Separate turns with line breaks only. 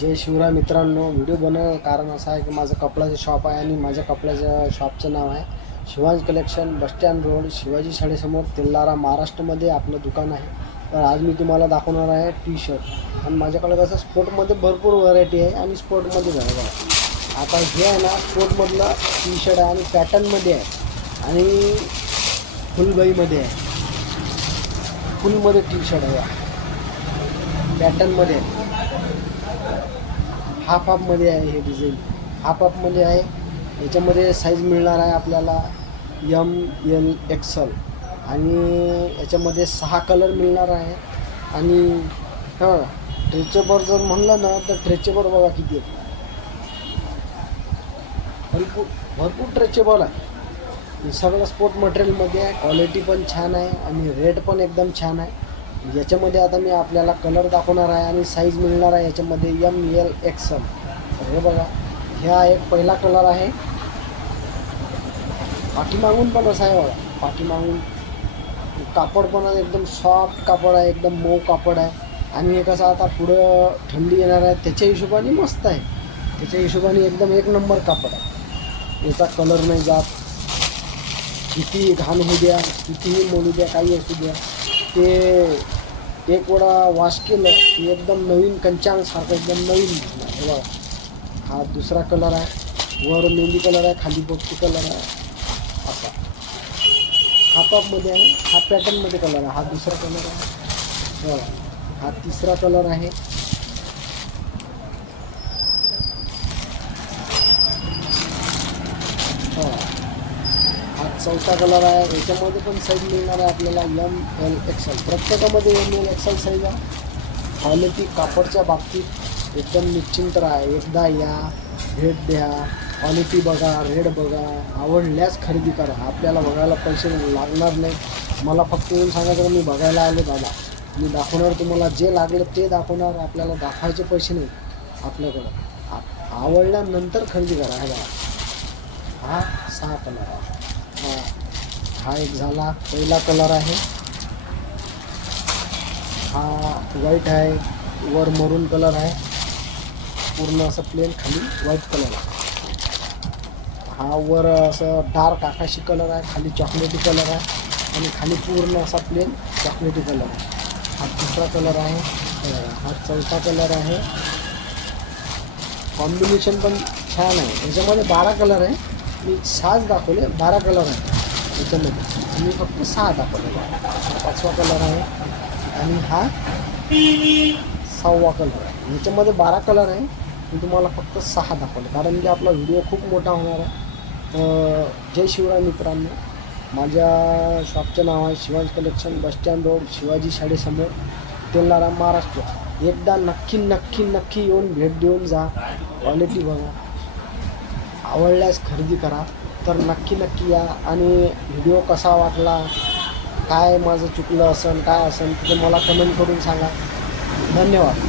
जय शिवराय मित्रांनो. व्हिडिओ बनव कारण असं आहे की माझं कपड्याचं शॉप आहे आणि माझ्या कपड्याच्या शॉपचं नाव आहे Shivaji collection bus stand road Shivaji शाळेसमोर Telhara महाराष्ट्रमध्ये आपलं दुकान आहे. तर आज मी तुम्हाला दाखवणार आहे टी शर्ट आणि माझ्याकडे कसं स्पोर्टमध्ये भरपूर व्हरायटी आहे आणि स्पोर्टमध्ये बघा आता हे आहे ना स्पोर्टमधलं टी शर्ट आहे आणि पॅटर्नमध्ये आहे. आणि फुलबाईमध्ये आहे. फुलमध्ये टी शर्ट आहे पॅटर्नमध्ये आहे. हाफ हाफमध्ये आहे हे डिझाईन हाफ हाफमध्ये आहे. याच्यामध्ये साईज मिळणार आहे आपल्याला यम एल एक्सल आणि याच्यामध्ये सहा कलर मिळणार आहे. आणि हां ट्रेचेबर जर म्हणलं ना तर ट्रेचेबर बघा किती आहे. भरपूर भरपूर ट्रेचेबल आहे. सगळं स्पोर्ट मटेरियलमध्ये आहे. क्वालिटी पण छान आहे आणि रेट पण एकदम छान आहे. याच्यामध्ये आता मी आपल्याला कलर दाखवणार आहे आणि साईज मिळणार आहे याच्यामध्ये एम एल एक्सल हे बघा ह्या एक पहिला कलर आहे. पाठीमागून पण असा आहे बघा पाठीमागून. कापड पण एकदम सॉफ्ट कापड आहे एकदम मऊ कापड आहे. आणि हे कसं आता पुढं थंडी येणार आहे त्याच्या हिशोबाने मस्त आहे. त्याच्या हिशोबाने एकदम एक नंबर कापड आहे. याचा कलर नाही जात. कितीही घाण होऊ द्या कितीही मोडू द्या काही असू द्या. ते एक वेळा वॉश केलं की एकदम नवीन कंचांगसारखं एकदम नवीन दिसणार. हे बघा. हा दुसरा कलर आहे. वर मेहंदी कलर आहे खाली पोपटी कलर आहे. असा. हा टॉपमध्ये आहे हा पॅटर्नमध्ये कलर आहे. हा दुसरा कलर आहे. बघा. हा तिसरा कलर आहे हा हा चौथा कलर आहे याच्यामध्ये पण साईज मिळणार आहे आपल्याला एम एल एक्सेल प्रत्येकामध्ये एम एल एक्सेल साईज आहे. क्वालिटी कापडच्या बाबतीत एकदम निश्चिंत राहा. एकदा या भेट द्या. क्वालिटी बघा रेड बघा. आवडल्यास खरेदी करा. आपल्याला बघायला पैसे लागणार नाही. मला फक्त येऊन सांगायचं मी बघायला आलो दादा. मी दाखवणार तुम्हाला जे लागलं ते दाखवणार. आपल्याला दाखवायचे पैसे नाही आपल्याकडं. आ- आवडल्यानंतर खरेदी करा. हे बघा. हा सहा कलर आहे. हा एक झाला पहिला कलर आहे हा व्हाईट आहे वर मरून कलर आहे पूर्ण असं प्लेन खाली व्हाईट कलर आहे हा वर असं डार्क आकाशी कलर आहे खाली चॉकलेटी कलर आहे आणि खाली पूर्ण असा प्लेन चॉकलेटी कलर आहे हा दुसरा कलर आहे हा चौथा कलर आहे कॉम्बिनेशन पण छान आहे याच्यामध्ये बारा कलर आहे मी सहाच दाखवले बारा कलर आहे याच्यामध्ये. मी फक्त सहा दाखवलेला आहे पाचवा कलर आहे. आणि हा सहावा कलर आहे. याच्यामध्ये बारा कलर आहे. मी तुम्हाला फक्त सहा दाखवले. कारण की आपला व्हिडिओ खूप मोठा होणार आहे. तर जय शिवराय मित्रांनो. माझ्या शॉपचं नाव आहे Shivaji collection bus stand road Shivaji शाळेसमोर Telhara Maharashtra. एकदा नक्की नक्की नक्की येऊन भेट देऊन जा. क्वालिटी बघा. आवडल्यास खरेदी करा. तर नक्की नक्की या. आणि व्हिडिओ कसा वाटला? काय माझं चुकलं असेल काय असेल ते मला कमेंट करून सांगा. धन्यवाद.